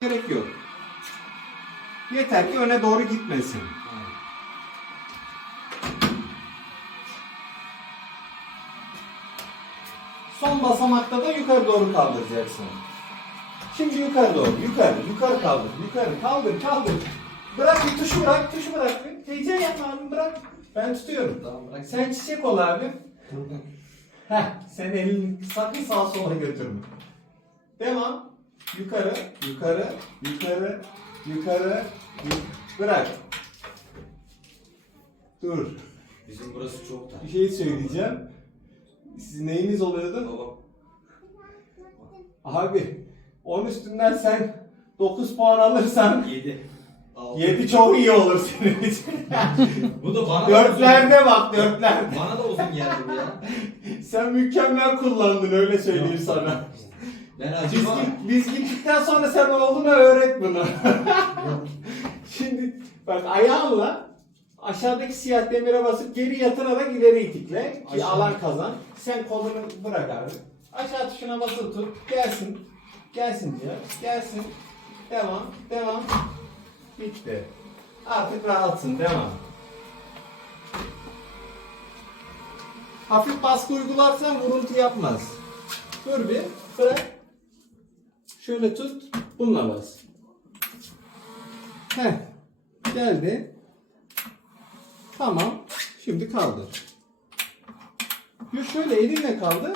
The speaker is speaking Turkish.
Gerek yok. Yeter ki öne doğru gitmesin. Son basamakta da yukarı doğru kaldıracaksın. Şimdi yukarı doğru, yukarı, yukarı kaldır, yukarı, kaldır, kaldır. Bırak bir tuşu bırak, tuşu bırak. Heyecan yapma abi, bırak. Ben tutuyorum. Tamam bırak. Sen çiçek ol abi. Heh, sen elini sakın sağa sola götürme. Devam. Yukarı, yukarı, yukarı, yukarı, yu- bırak. Dur. Bizim burası çok dar. Bir şey söyleyeceğim. Siz neyiniz oluyordu? Baba Abi 10 üstünden sen 9 puan alırsan 7. 7 çok iyi olur senin için. Bu da bana dörtlerde bak dörtlerde. Bana da uzun geldi bu ya. Sen mükemmel kullandın öyle söyleyeyim Yok. sana. Ben Biz, acıma. git- biz gittikten sonra sen olduğunu öğret bunu. Şimdi bak ayağınla aşağıdaki siyah demire basıp geri yatırarak ileri itikle ki Aşağı. alan kazan. Sen kolunu bırak abi. Aşağı tuşuna basılı tut. Gelsin. Gelsin diyor. Gelsin. Devam. Devam. Bitti. Artık rahatsın. Devam. Hafif baskı uygularsan vuruntu yapmaz. Dur bir. Bırak. Şöyle tut. Bununla bas. Heh. Geldi. Tamam. Şimdi kaldır. Yo şöyle elinle kaldır.